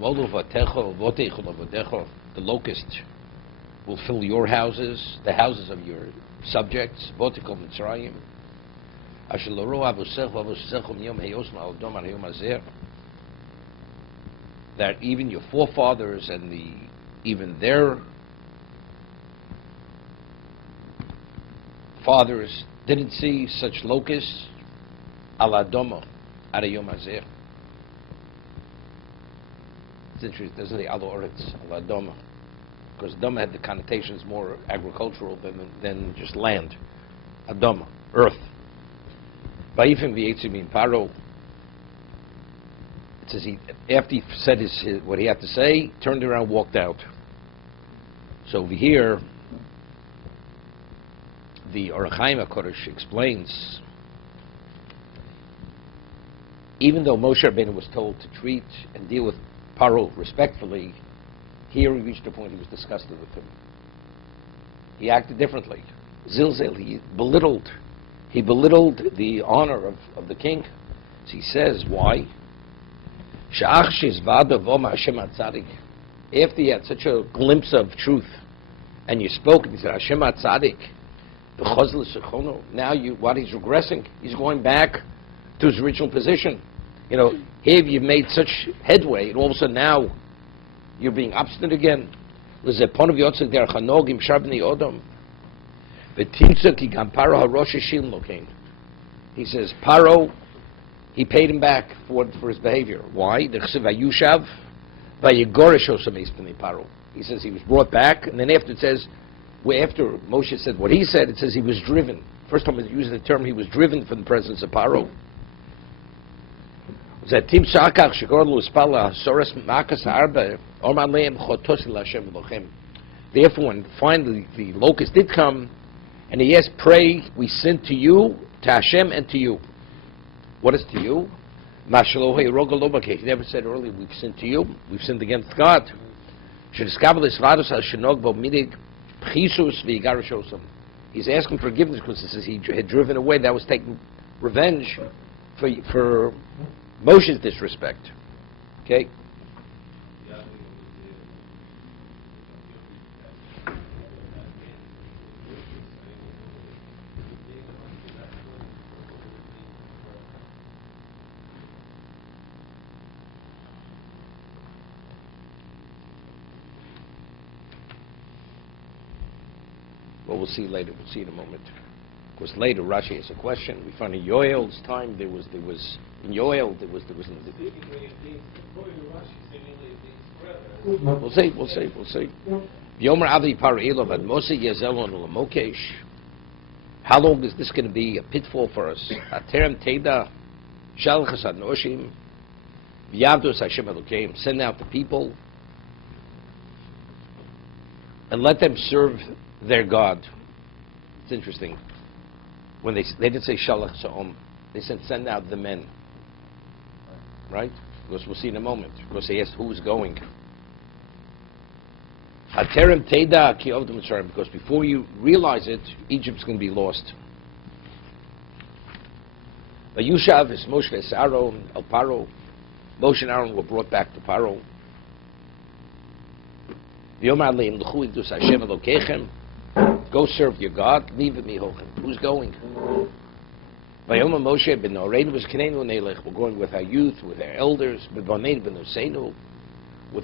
The locust will fill your houses, the houses of your subjects. That even your forefathers and even their fathers didn't see such locusts ala domo at a yom hazeh. It's interesting, doesn't say ala oretz, ala domo, because doma had the connotations more agricultural than just land. Adoma, earth. Vayifim v'yetzim paro. It says after he said what he had to say, turned around, walked out. So over here, the Orach Chaim HaKodesh explains, even though Moshe Rabbeinu was told to treat and deal with Paro respectfully, here he reached a point he was disgusted with him. He acted differently. Zilzel, he belittled the honor of the king. So he says, why? After he had such a glimpse of truth, and you spoke, and he said, Hashem HaTzadik, now what he's regressing, he's going back to his original position. Here you've made such headway, and all of a sudden now you're being obstinate again. He says, Paro, he paid him back for his behavior. Why? He says he was brought back, and then after it says, after Moshe said what he said, it says he was driven. First time it used the term he was driven from the presence of Paro. Therefore, when finally the locust did come, and he asked, pray, we send to you, to Hashem and to you. What is to you? He never said earlier, we've sinned to you, we've sinned against God. He's asking forgiveness because it says he had driven away, that was taking revenge for Moshe's disrespect. Okay? Well, we'll see later. We'll see in a moment. Of course, later Rashi has a question. We find in Yoel's time there was in Yoel We'll see. Yomer Avi Para'ilov ad Moshe Yezelon Ulamokesh. How long is this going to be a pitfall for us? Aterem Teda Shalchas Anoshim V'Yavdos Hashem Elokeim. Send out the people and let them serve their God. It's interesting. When they didn't say Shalach Sa'om, they said send out the men. Right? Because we'll see in a moment. Because they asked who's going. Haterem Teda Ki Ovdim Mitzrayim. Because before you realize it, Egypt's going to be lost. Vayushav is Moshe Aaron El Paro. Moshe and Aaron were brought back to Paro. V'yomar leim l'chu idus Hashem Elokechem. Go serve your God. Who's going? We're going with our youth, with our elders, with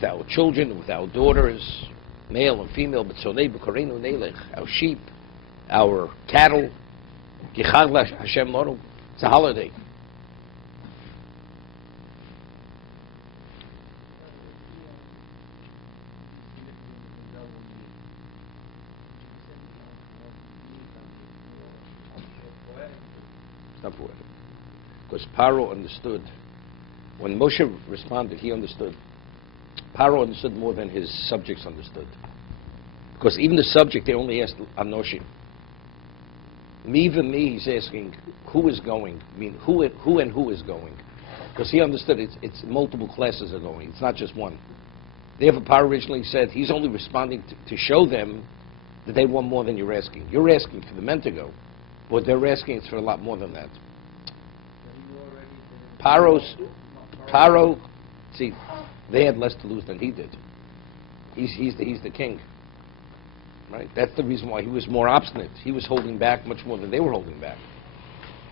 our children, with our daughters, male and female, our sheep, our cattle. It's a holiday. Because Paro understood. When Moshe responded, he understood. Paro understood more than his subjects understood. Because even the subject, they only asked Anoshim. Me, he's asking, who is going? I mean, who is going? Because he understood it's multiple classes are going. It's not just one. Therefore, Paro originally said he's only responding to show them that they want more than you're asking. You're asking for the men to go. But they're asking it's for a lot more than that. Paro, see, They had less to lose than he did. He's the king, right? That's the reason why he was more obstinate. He was holding back much more than they were holding back.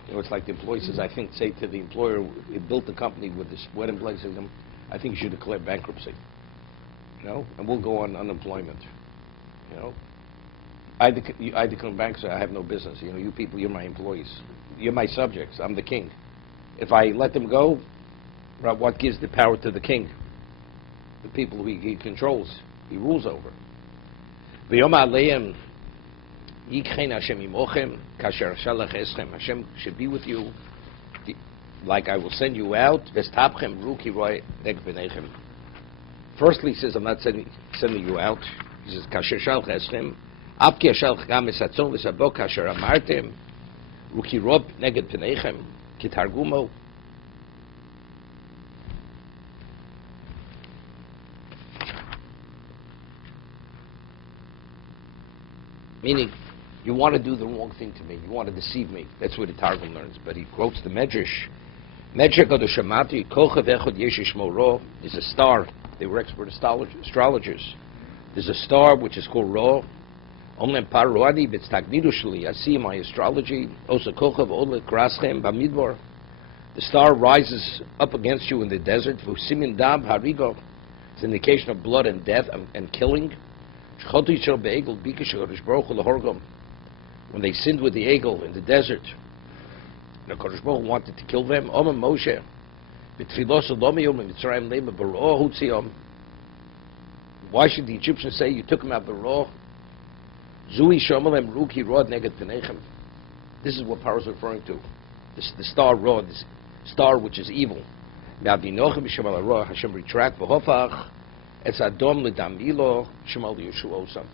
It's like the employee says, I think, say to the employer, he built the company with the sweat and blood in them, I think you should declare bankruptcy, and we'll go on unemployment, I declare bankruptcy, I have no business, you people, you're my employees, you're my subjects, I'm the king. If I let them go, what gives the power to the king? The people who he controls, he rules over. Hashem should be with you, like I will send you out. Firstly, he says, I'm not sending you out. He says, Kasher shalach eschem, Abki shalach gam esatzon v'sabo kasher amartem, ruki rob neged pneichem, kitargumo. Meaning, you want to do the wrong thing to me. You want to deceive me. That's where the Targum learns. But he quotes the Medrash. Medrash Shamati Kochav Echad Yeshish Moro is a star. They were expert astrologers. There's a star which is called Ro. Omlem Parwadi B'Tagnidu Shli. I see my astrology. Osa Kochav Ole Kraschem Bamidbar. The star rises up against you in the desert. Vusimin Dab Harigo. It's an indication of blood and death and killing. When they sinned with the eagle in the desert, the Kodesh Baruch Hu wanted to kill them. Moshe, why should the Egyptians say you took him out Baro? This is what Paro is referring to. The star Rod, this star which is evil. Hashem retract it's Adom L'Damilo Shemal Yeshuosam.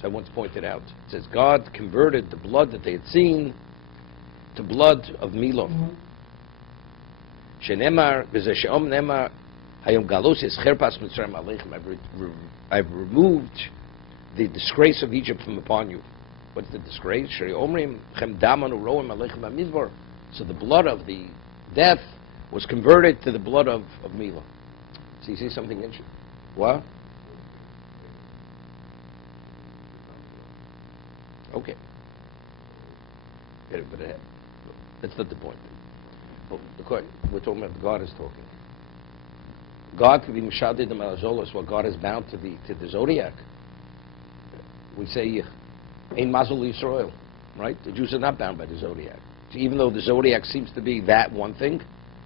So I once pointed out. It says God converted the blood that they had seen to blood of Milo. Shenemar B'Zesheom Nemar Hayom Galos Es Cherpas Mitzrayim Aleichem. I've removed the disgrace of Egypt from upon you. What's the disgrace? Sheri Omrim Chem Daman Uroim Aleichem Amidbar. So the blood of the death was converted to the blood of Milo. So you see something interesting? What? Okay. But that's not the point. We're talking about God is talking. God could be Mishadid the Malazolos, what God is bound to the zodiac. We say, Ein Mazal Yisrael, right? The Jews are not bound by the zodiac. So even though the zodiac seems to be that one thing,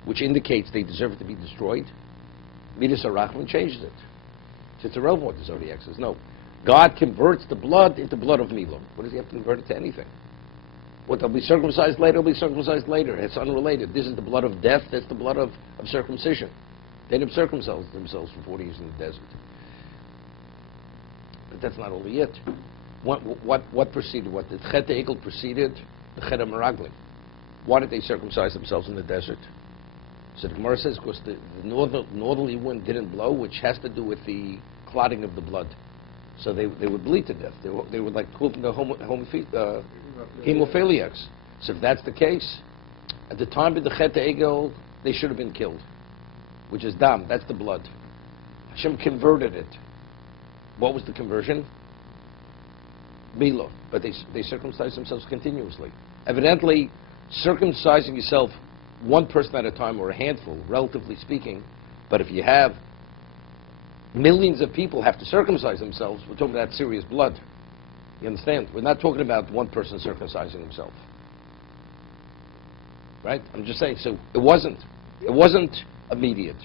which indicates they deserve it to be destroyed, Midas Arachman changes it. So it's irrelevant what the zodiac says. No. God converts the blood into blood of Milo. What does he have to convert it to anything? What, they'll be circumcised later, they'll be circumcised later. It's unrelated. This is the blood of death, that's the blood of circumcision. They didn't circumcise themselves for 40 years in the desert. But that's not only it. What preceded? What the Chet Egel preceded the Chet Meraglim. Why did they circumcise themselves in the desert? So the Gemara says, because the northerly wind didn't blow, which has to do with the clotting of the blood. So they would bleed to death. They were like hemophiliacs. So if that's the case, at the time of the Chet Egel, they should have been killed, which is dam. That's the blood. Hashem converted it. What was the conversion? Milo. But they circumcised themselves continuously. Evidently, circumcising yourself one person at a time, or a handful, relatively speaking, but if you have millions of people have to circumcise themselves, we're talking about serious blood. You understand? We're not talking about one person circumcising himself. Right? I'm just saying, so it wasn't immediate.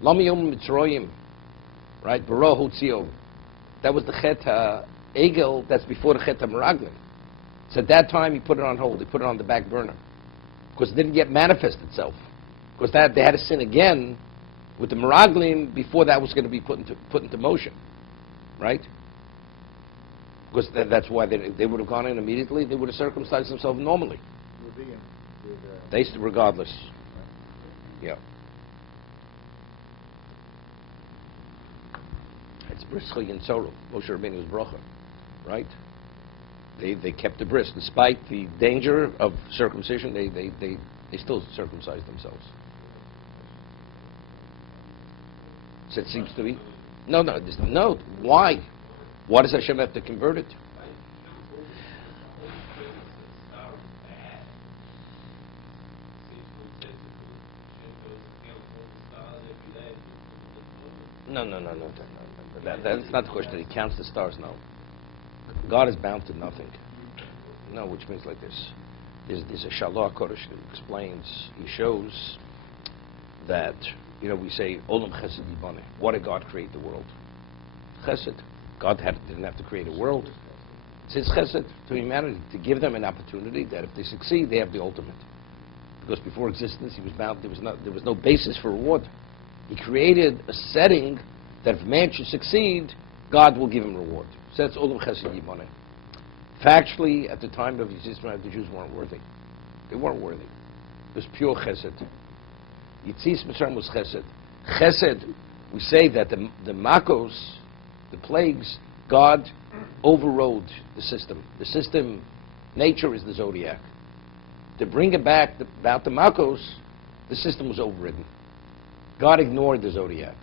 Lami Yom Mitzroyim, right? Bara Hotzio. That was the Chet Egel, that's before the Chet Meraglim. So at that time, he put it on hold, he put it on the back burner. Because it didn't yet manifest itself. Because they had to sin again with the Meraglim before that was going to be put into motion. Right? Because that's why they would have gone in immediately, they would have circumcised themselves normally. They regardless. Yeah. It's briskly and sorrow. Moshe Rabbeinu's bracha. Right? They kept the bris. Despite the danger of circumcision, they still circumcised themselves. So it seems to be. No. No. Why? Why does Hashem have to convert it? No. That's not the question. He counts the stars. No. God is bound to nothing. No, which means like this. There's a Shalach Kodesh that explains, he shows that, we say, Olam Chesed Yibane. Why did God create the world? Chesed. God didn't have to create a world. It's His Chesed to humanity, to give them an opportunity that if they succeed, they have the ultimate. Because before existence, He was bound, there was no basis for reward. He created a setting that if man should succeed, God will give him reward. So that's Olam Chesed Yibane. Factually, at the time of Yisrael, the Jews weren't worthy. They weren't worthy. It was pure chesed. Yitzis Mitzrayim was chesed. Chesed, we say that the makos, the plagues, God overrode the system. The system, nature is the zodiac. To bring it back about the makos, the system was overridden. God ignored the zodiac.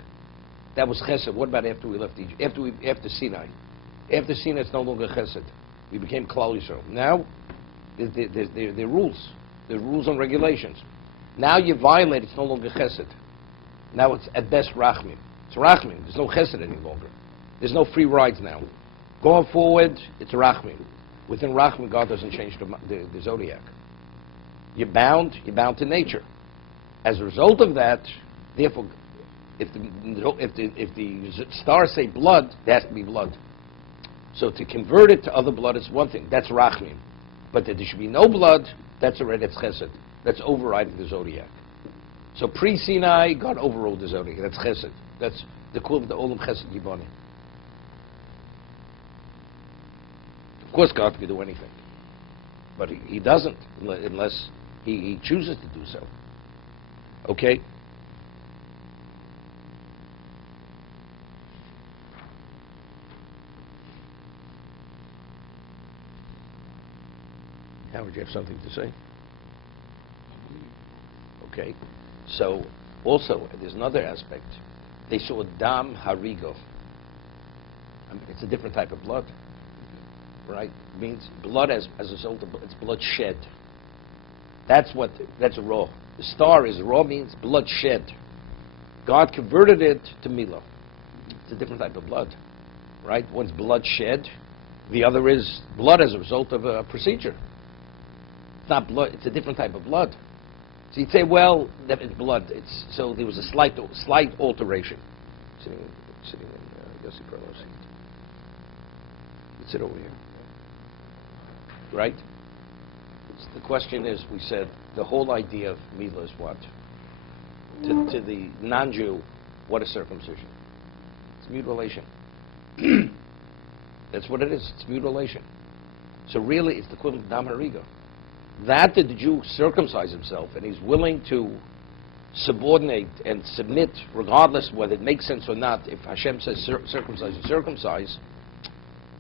That was chesed. What about after we left Egypt? After Sinai? After Sinai, it's no longer chesed. We became Klal Yisrael. Now, there are rules. There are rules and regulations. Now you violate, it's no longer chesed. Now it's at best rachmim. It's rachmim. There's no chesed any longer. There's no free rides now. Going forward, it's rachmim. Within rachmim, God doesn't change the zodiac. You're bound to nature. As a result of that, therefore, if the stars say blood, there has to be blood. So to convert it to other blood is one thing. That's rachmim. But that there should be no blood, that's chesed. That's overriding the zodiac. So pre-Sinai, God overrode the zodiac. That's chesed. That's the equivalent of Olam Chesed Yibane. Of course, God can do anything. But he doesn't unless he chooses to do so. Okay? Howard, you have something to say? Okay. So, also, there's another aspect. They saw dam harigo. It's a different type of blood, right? It means blood as a result of it's blood shed. That's raw. The star is raw, means blood shed. God converted it to Milo. It's a different type of blood, right? One's blood shed, the other is blood as a result of a procedure. It's not blood, it's a different type of blood. So you'd say, well, that is blood. So there was a slight alteration. Sitting in Yossi Carlos. Let's sit over here. Right? The question is, we said, the whole idea of Mila is what? To the non-Jew, what is circumcision? It's mutilation. That's what it is. It's mutilation. So really, it's the equivalent of Dam Hariga. That the Jew circumcise himself, and he's willing to subordinate and submit, regardless whether it makes sense or not. If Hashem says circumcise, you circumcise.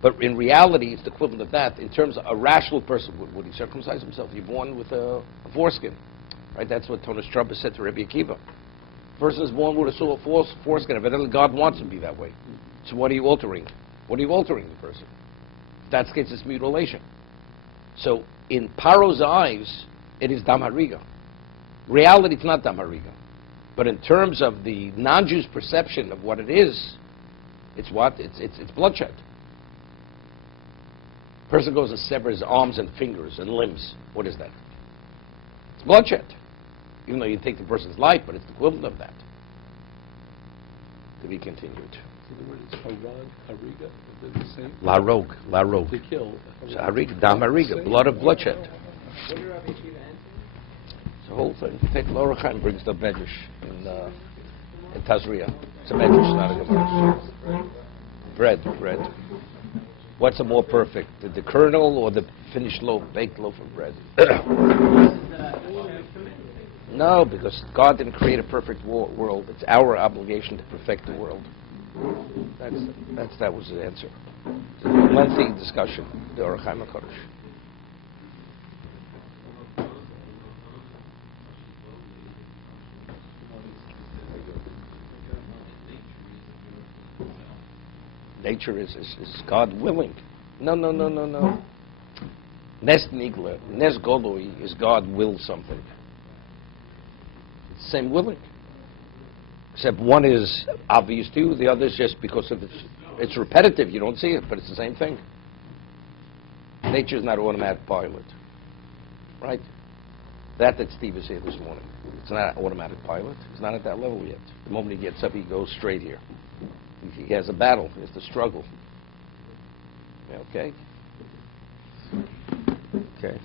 But in reality, it's the equivalent of that. In terms of a rational person, would he circumcise himself? You're born with a foreskin, right? That's what Tonas Trump said to Rabbi Akiva. A person is born with a foreskin. Evidently, God wants him to be that way. So what are you altering? What are you altering the person? If that's the case, it's mutilation. So in Paro's eyes, it is Dam Hariga. Reality, it's not Dam Hariga. But in terms of the non-Jew's perception of what it is, it's what? It's bloodshed. Person goes and severs arms and fingers and limbs. What is that? It's bloodshed. Even though you take the person's life, but it's the equivalent of that. To be continued. So the word is Hariga, is it the same? La rogue. To kill. So Hariga, Dam Hariga, blood of bloodshed. What did Rabbi Akiva answer? It's the whole thing. You take Laura Chaim brings the Medrash in Tazria. It's a Medrash, not a Gemara. Bread. What's a more perfect, the kernel or the finished loaf, baked loaf of bread? No, because God didn't create a perfect world. It's our obligation to perfect the world. That was the answer. It's a lengthy discussion, the Orach Chaim HaKadosh. nature is God willing. No. Nes nigla, nes goloi is God will something. It's the same willing. Except one is obvious to you, the other is just because of it's repetitive, you don't see it, but it's the same thing. Nature is not an automatic pilot. Right? That Steve is here this morning. It's not an automatic pilot. He's not at that level yet. The moment he gets up, he goes straight here. He has a battle. He has to struggle. Okay? Okay.